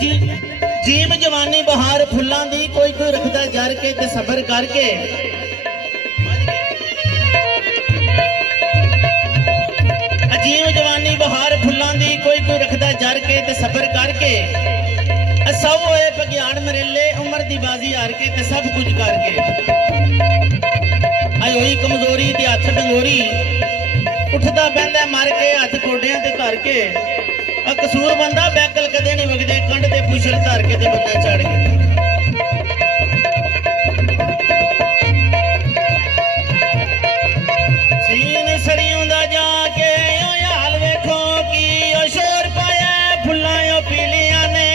जी gym जवानी बहार फुल्लां दी कोई कोई रखदा जर के ते सबर करके जीम जवानी बहार फुल्लां दी कोई कोई रखदा जर के ते सबर करके सब होए भग्यान मरेले उम्र दी बाजी हार के ते सब कुछ करके आई हुई कमजोरी ते हथ डंगोरी उठदा बहंदा मर के हथ गोडियां ते धर के कसूर बंदा बैकल कदे नहीं वगदे कंड ते पुछल धर के ते बंदा चढ़ के सीन सरियों दा जाके ओ हाल वेखो की ओ शोर पाया फुल्लां ओ पीलियां ने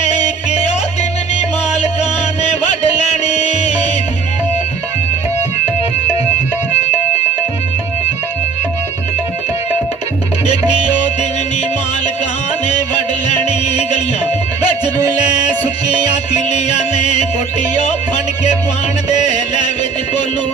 कि ओ दिन नी मालकां ने वड लेनी सुखिया तिलिया ने कोटियो फन के पान दे ले विच कोलू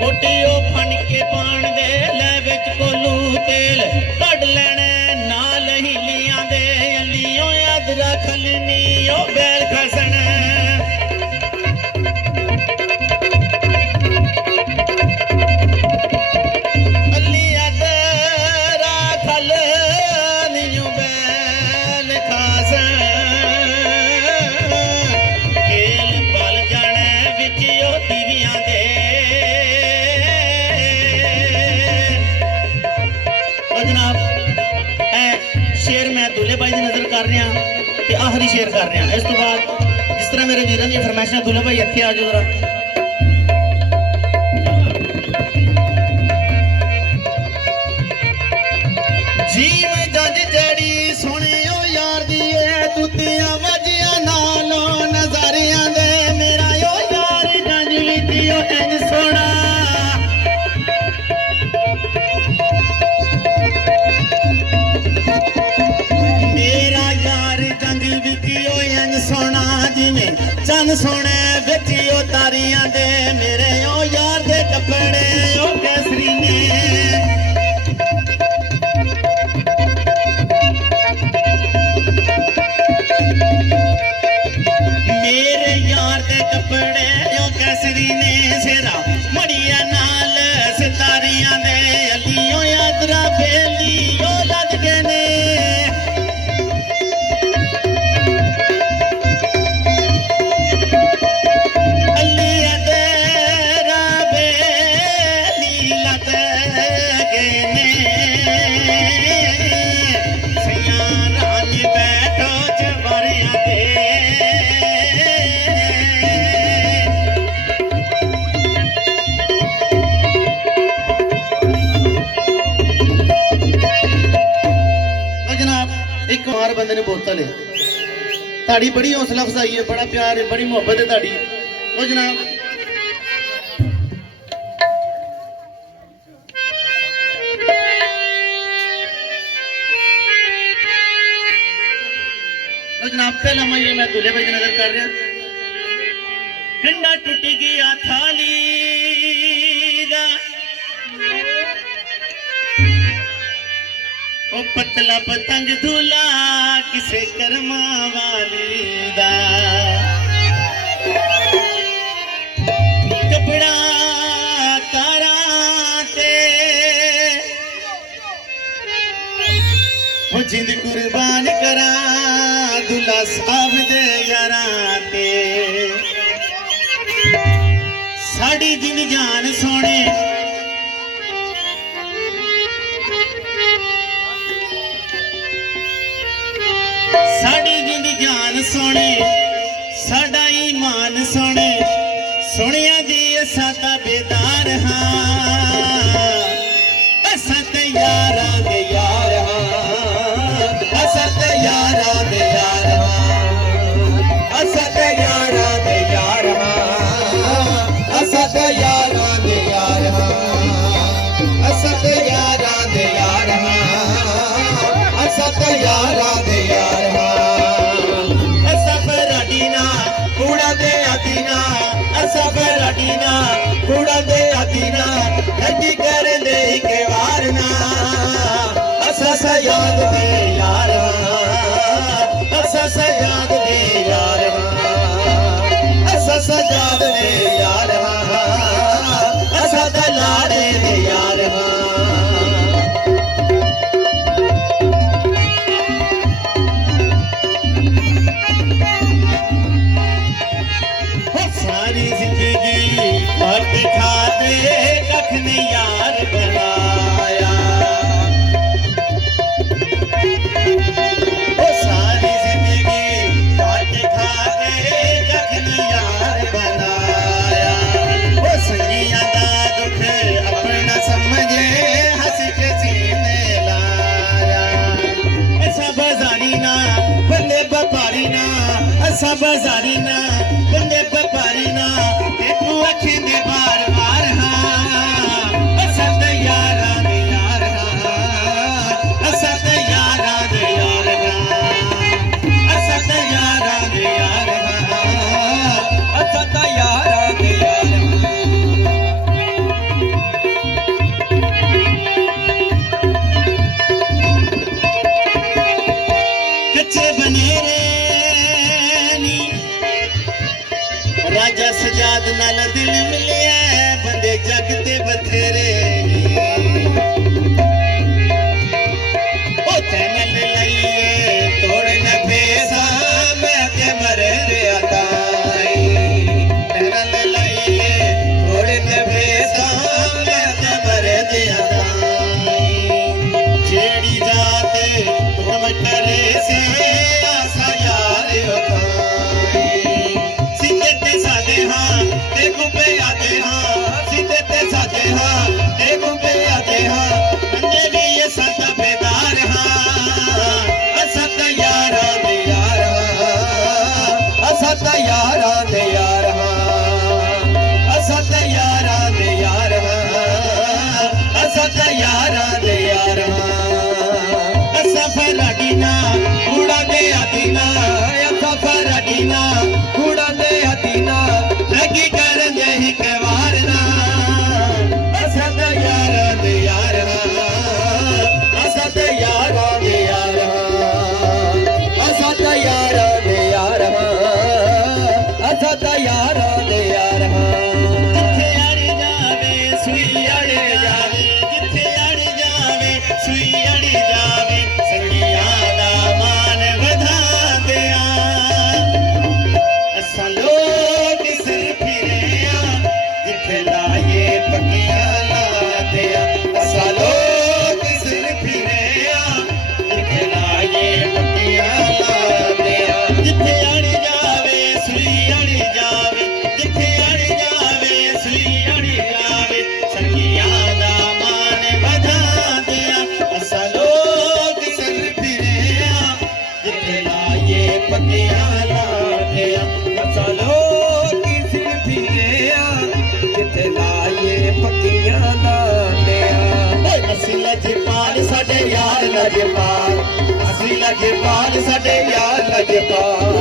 कोटियो फन के पान दे ले विच कोलू तेल कढ़ लेने नाल हिलियां दे अलियों अदरा खलनी ओ बैल खसन आखिरी शेर कर रहे हैं इस तो बाद जिस तरह मेरे वीर की फरमाइश दूल्हा भाई इत्थे आ जाओ जरा जी मैं जज जड़ी सोने ओ यार दी तुतियां वजियां नालो नजारियां दे मेरा ओ यार जज विच ओ इंज सोना सोना जिमें चन सोने बिच ओ तारियां दे मेरे ओ यार दे कपड़े ओ कैसरी ने मेरे यार दे कपड़े ओ कैसरी ने सेरा मड़िया नाल सितारियां दे अलियों यादरा बेली ओ लद के ने बंदे ने बोतल है ताड़ी बड़ी हौसला अफजाई है बड़ा प्यार है बड़ी मोहब्बत है ताड़ी ओ जनाब पहला मैं ये दूल्हे भाई की नजर कर रहा कंडा टूट गया थाली दा ओ पतला पतंग दूल्हा किसे कर्मा वाली दा कपड़ा तारा ते ओ जिंद कुर्बान करा दूल्हा साहब दे यारा ते साड़ी जिंद जान सोने साड़ी जिंद जान सोने साडा ईमान सोने सोनिया दी असा ताबेदार हाँ असा ते यारा दे यार हाँ असा ते यारा दे यार हाँ असा ते यारा दे यार हाँ असा ते यारा दे यार हाँ असा ते यारा दे यार हाँ असा ते यारा दे यार हाँ कूड़ा दे आदीना कर दे के वार ना ਲਜਪਾਲ, ਅਸੀਂ ਲਜਪਾਲ ਸਾਡੇ ਯਾਰ ਲਜਪਾਲ।